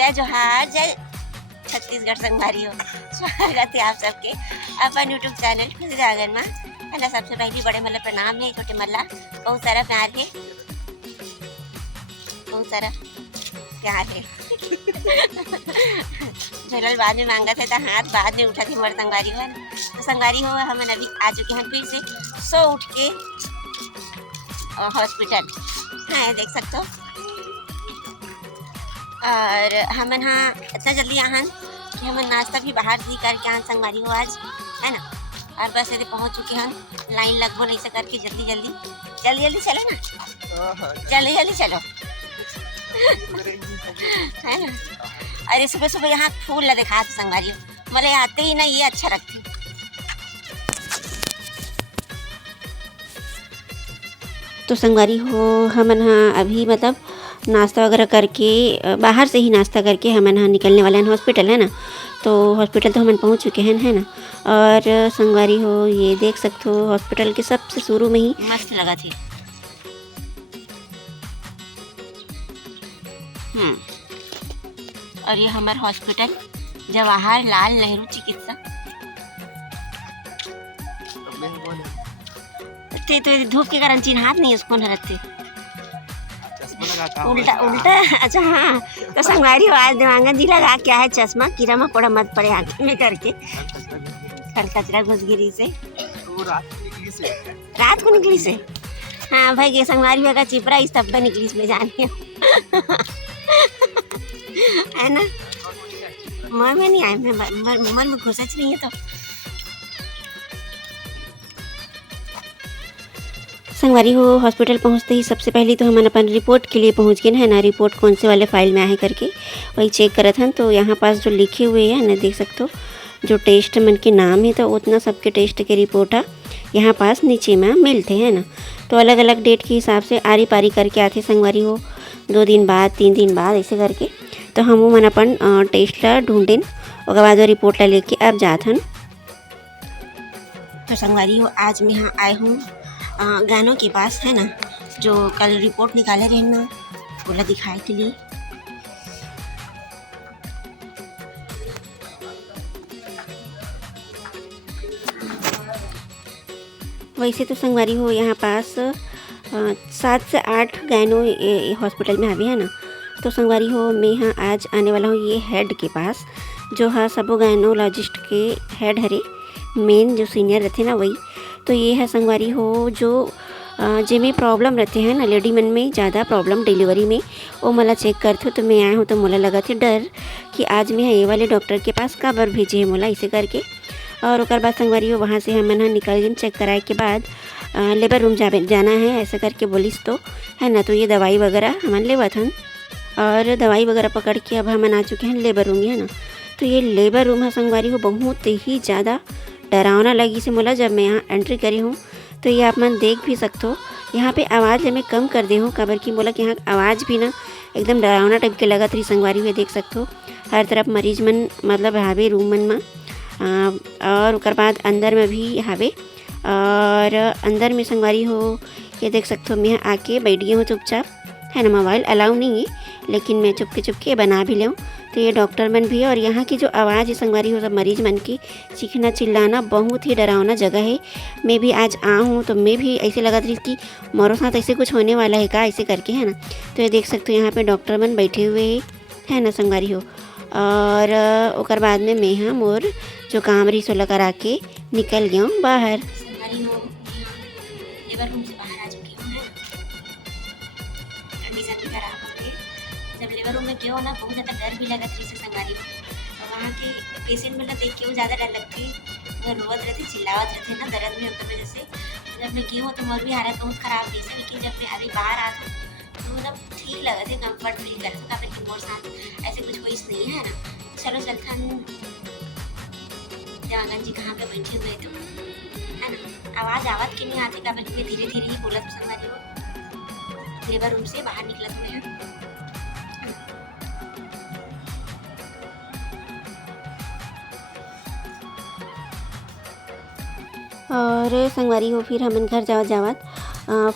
जय जोहार, जय छत्तीसगढ़ संगवारी हो। स्वागत है आप सबके अपन यूट्यूब चैनल खुशी आंगन में, है ना। सबसे पहले बड़े मल्ला प्रणाम है, छोटे मल्ला बहुत सारा प्यार है, बहुत सारा प्यार है। झोलल बाद में मांगा थे तो हाथ बाद में उठा थी मर संगवारी हो। तो संगवारी हो हम अभी आ चुके हैं फिर से सो उठ के हॉस्पिटल, है देख सकते हो। और हम हाँ इतना जल्दी आन कि हम नाश्ता भी बाहर से करके आन संगवारी हो आज, है ना। और बस यदि पहुंच चुके हम, लाइन लगभग नहीं से करके जल्दी जल्दी चलो ना, जल्दी चलो है ना। अरे सुबह सुबह यहाँ फूल ला देखा संगवारी हो, मतलब आते ही ना ये अच्छा रखते। तो संगवारी हो हम हाँ अभी मतलब नाश्ता वगैरह करके बाहर से ही नाश्ता करके हम यहाँ निकलने वाले हैं हॉस्पिटल, है ना। तो हॉस्पिटल तो हम पहुँच चुके हैं, है ना। और संगवारी हो ये देख सकते हो हॉस्पिटल के सबसे शुरू में ही मस्त लगा थी। और ये हमारा हॉस्पिटल जवाहरलाल नेहरू चिकित्सा तो धूप के कारण चिन्हात नहीं उसको नरते उल्टा उल्टा। अच्छा हाँ, तो संगवारी हो आज देवांगन जी लगा क्या है चश्मा, कीड़ा मकोड़ा मत पड़े आँख में करके, कल कचरा घुसगिरी से रात को निकली से। हाँ भाई ये संगवारी होगा चिपरा इस तब निकली इसमें जाने है ना। मन में नहीं आए, मन में घुसच नहीं है। तो संगवारी हो हॉस्पिटल पहुंचते ही सबसे पहले तो हम अपन रिपोर्ट के लिए पहुंच गए, है ना। रिपोर्ट कौन से वाले फाइल में आए करके वही चेक करत हन। तो यहाँ पास जो लिखे हुए हैं ना देख सकते हो, जो टेस्ट मन के नाम है तो उतना सबके टेस्ट के रिपोर्ट है यहाँ पास नीचे में मिलते हैं ना। तो अलग अलग डेट के हिसाब से आरी पारी करके आते संगवारी हो, 2 दिन बाद 3 दिन बाद ऐसे करके। तो हम मन अपन टेस्ट ला ढूंढें और बाद रिपोर्ट ला लेके अब जात हन। तो संगवारी हो आज मैं यहाँ आए हूँ गानों के पास, है ना, जो कल रिपोर्ट निकाले रहे ना बोला दिखाए के लिए। वैसे तो संगवारी हो यहाँ पास 7 से 8 गायनो हॉस्पिटल में अभी, है ना। तो संगवारी हो मैं यहाँ आज आने वाला हूँ ये हेड के पास, जो है सबो गायनोलॉजिस्ट के हेड हरे मेन जो सीनियर रहते ना वही। तो ये है संगवारी हो जो जिनमें प्रॉब्लम रहते हैं ना लेडी मन में ज़्यादा प्रॉब्लम डिलीवरी में, वो मला चेक करते हो। तो मैं आया हूँ तो मोला लगा थे डर कि आज मैं ये वाले डॉक्टर के पास कब भेजे है मोला इसे करके। और उसके बाद संगवारी हो वहाँ से हम ना निकल गए, चेक कराए के बाद लेबर रूम जाना है ऐसा करके बोलिस तो, है ना। तो ये दवाई वगैरह हमन लेवत हन और दवाई वगैरह पकड़ के अब हम आ चुके हैं लेबर रूम, है ना। तो ये लेबर रूम है संगवारी हो बहुत ही ज़्यादा डरावना लगी से मोला जब मैं यहाँ एंट्री करी हूँ। तो ये आप मन देख भी सकते हो, यहाँ पे आवाज़ मैं कम कर दे हूँ काबर की बोला कि यहाँ आवाज़ भी ना एकदम डरावना टाइप के लगा थी संगवारी हुए देख सकते हो। हर तरफ मरीज मन मतलब हावे रूम मन में, और उसके बाद अंदर में भी हावे। और अंदर में संगवारी हो ये देख सकते हो मैं आके बैठ गई हूँ चुपचाप, है ना। मोबाइल अलाउ नहीं है लेकिन मैं चुपके बना भी लूँ। तो ये डॉक्टर मन भी है और यहाँ की जो आवाज़ है संगवारी हो सब मरीज मन की चीखना चिल्लाना बहुत ही डरावना जगह है। मैं भी आज हूँ तो मैं भी ऐसे लगा रही कि मोरो साथ ऐसे कुछ होने वाला है का ऐसे करके, है ना। तो ये देख सकते हो यहाँ पे डॉक्टर मन बैठे हुए है ना संगवारी हो। और उसके बाद में मैं हाँ मोर जो काम रही सोला करा के निकल गया हूँ बाहर। जब लेबर रूम में गए हो ना बहुत ज़्यादा डर भी लगा थी संगवारी हो। और वहाँ के पेशेंट में देख के वो ज़्यादा डर लगती, वो रोवत रहती चिल्लावत रहते ना दर्द में होकर वजह से। जब मैं गई हूँ तो मोर भी हालत बहुत ख़राब थी, लेकिन जब मैं अभी बाहर आता तो मतलब ठीक लगा थे, कम्फर्ट फील कर सकता फिर मोर साथ ऐसे कुछ कोई नहीं है ना। चलो चलथन देवांगन जी कहाँ पे बैठे हुए तो, है ना। आवाज़ आवत के नहीं आती काबर मैं धीरे धीरे ही बोला संगवारी हो लेबर रूम से बाहर निकलत हुए हैं। और संगवारी हो फिर हमन घर जावत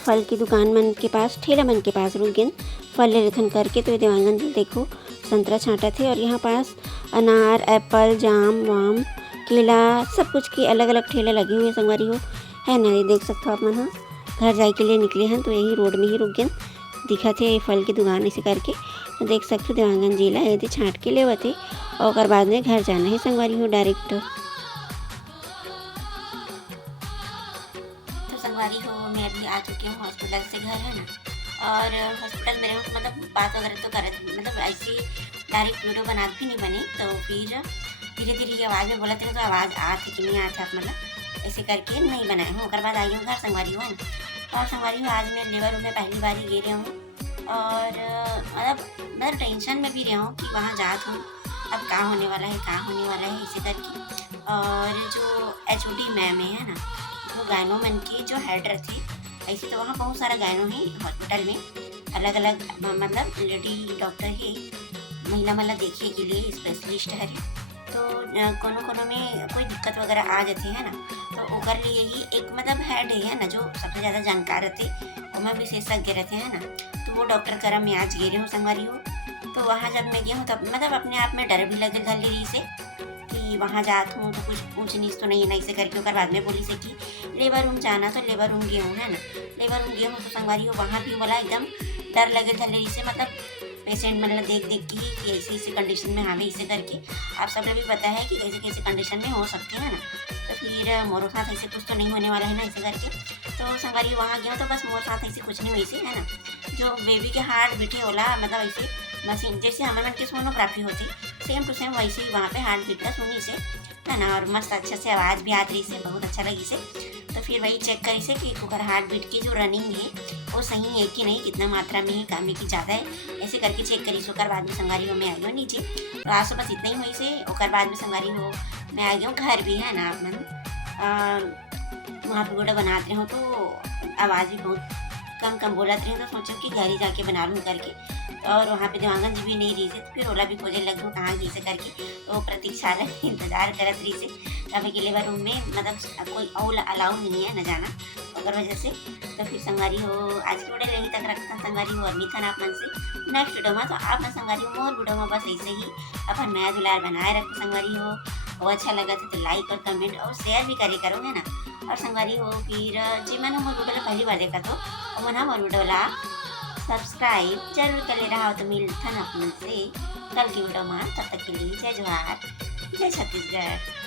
फल की दुकान मन के पास ठेला मन के पास रुक गए फल ले लेथन करके। तो देवांगन जी देखो संतरा छाँटा थे। और यहाँ पास अनार, एप्पल, जाम वाम, केला सब कुछ की अलग अलग ठेले लगे हुए संगवारी हो है ना। ये देख सकते हो आप मन ह घर जाए के लिए निकले हैं तो यही रोड में ही रुक गए दिखत है फल की दुकान ऐसे करके। तो देख सकते हो देवांगन जिला यदि छाँट के लेवत है और बाद में घर जाना है संगवारी हो डायरेक्ट। तो संगवारी हो मैं अभी आ चुकी हूँ हॉस्पिटल से घर है ना। और हॉस्पिटल में रहूँ तो मतलब बात वगैरह तो कर मतलब ऐसी डायरेक्ट वीडियो बना भी नहीं बनी। तो फिर धीरे धीरे आवाज़ में बोला थे तो आवाज़ आती कि नहीं आती मतलब ऐसे करके नहीं बनाए हूँ। और बाद आई हूँ घर संगवारी हो है ना। और संगवारी हो आज मैं लेबर रूम में पहली बार ही गे रही हूँ और मतलब टेंशन में भी रही हूँ कि वहाँ जात हूँ अब कहाँ होने वाला है कहाँ होने वाला है इसे करके। और जो HOD मैम है ना वो गायनो मन की जो हेड रहती ऐसे तो वहाँ बहुत सारा गायनो है हॉस्पिटल में अलग अलग मतलब लेडी डॉक्टर है महिला मतलब देखिए के लिए स्पेशलिस्ट है। तो कोनो कोनो में कोई दिक्कत वगैरह आ जाती है ना तो ओकर लिए ही एक मतलब हेड है ना जो सबसे ज़्यादा जानकार रहते और मैं विशेषज्ञ रहते हैं ना। तो वो डॉक्टर करम में आज गे हो संगवारी हो। तो वहाँ जब मैं गई हूँ तब मतलब अपने आप में डर भी लगे धली से कि वहाँ जात हूँ तो कुछ ऊँच नीच तो नहीं है ना इसे करके। और बाद में बोली से कि लेबर रूम जाना तो लेबर रूम गए हूँ है ना। लेबर रूम गए हूँ तो संगवारी हो वहाँ भी बोला एकदम डर लगे धली से मतलब पेशेंट मतलब देख देख के ही कि ऐसी ऐसी कंडीशन में हमें इसे करके आप सब भी पता है कि कैसे कैसे कंडीशन में हो सकते हैं ना। तो फिर मोरो साथ ऐसे कुछ तो नहीं होने वाला है ना इसे करके। तो संगवारी वहाँ गया तो बस मोर साथ ऐसे कुछ नहीं वैसे है ना जो बेबी के हार्ट बीटे होला मतलब ऐसे मशीन जैसे हमारे मन की सोनोग्राफी होती सेम टू सेम वैसे ही वहाँ पे हार्ट बीटता सुनी से है ना। और मस्त अच्छा से आवाज़ भी आती रही से बहुत अच्छा लगी से। तो फिर वही चेक करी से कि ओकर हार्ट बीट की जो रनिंग है वो सही है कि नहीं कितना मात्रा में है कम है कि ज़्यादा है ऐसे करके चेक करी। ओकर बाद में संगवारी हो मैं आई हूँ नीचे। तो आज तो बस इतना ही हुई से ओकर बाद में संगवारी हो मैं आ गई हूँ घर भी है ना। आप मन वहाँ पे वीडियो बनाते रहो तो आवाज़ भी बहुत कम कम बोलते रहे तो सोचा कि घर ही जाके बना लूँ करके। और वहाँ पे देवांगन जी भी नहीं रही से तो फिर ओला भी खोजे लग गई कहाँ गई से करके। तो प्रतीक्षालय इंतजार करत रही से तभी के लेबर रूम में मतलब कोई और अलाउ नहीं है न जाना अगर वजह से। तो फिर संगवारी हो आज की वीडियो यहीं तक रखता संगवारी हो और मिथन आप मन से नेक्स्ट वीडियो में। तो आप मन संगवारी हो मोर वीडियो में बस ऐसे ही अपन नया दुलार बनाए रखो संगवारी हो। और अच्छा लगा तो लाइक और कमेंट और शेयर भी करे करो है ना। और संगवारी हो फिर जी मैंने मोर वीडियो पहली बार देखा तो मन मोर वीडियो सब्सक्राइब जरूर कर ले रहा हो। तो मिलता अपन से कल की वीडियो में तब तक के लिए जय जोहार जय छत्तीसगढ़।